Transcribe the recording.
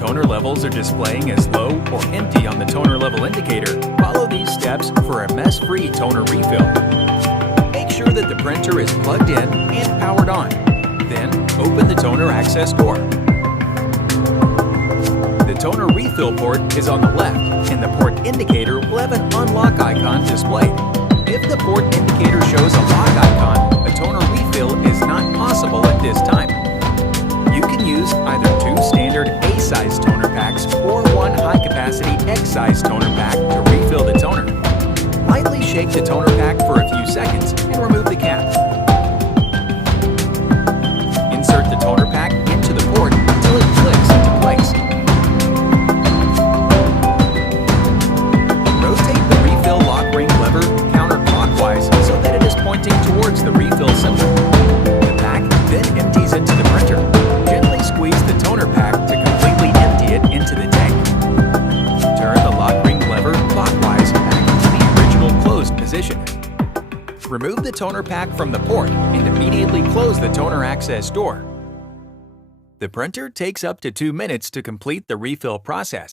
toner levels are displaying as low or empty on the toner level indicator, follow these steps for a mess-free toner refill. Make sure that the printer is plugged in and powered on. Then, open the toner access door. The toner refill port is on the left, and the port indicator will have an unlock icon displayed. If the port indicator shows a lock icon, a toner refill is not possible at this time. You can use either 2 standard A-size toner packs or 1 high-capacity X-size toner pack to refill the toner. Lightly shake the toner pack for a few seconds and remove the cap. Insert the toner pack into the port until it clicks into place. Rotate the refill lock ring lever counterclockwise so that it is pointing towards the refill symbol. The pack then empties into the printer. Gently squeeze the toner pack to completely empty it into the tank. Turn the lock ring lever clockwise back to the original closed position. Remove the toner pack from the port and immediately close the toner access door. The printer takes up to 2 minutes to complete the refill process.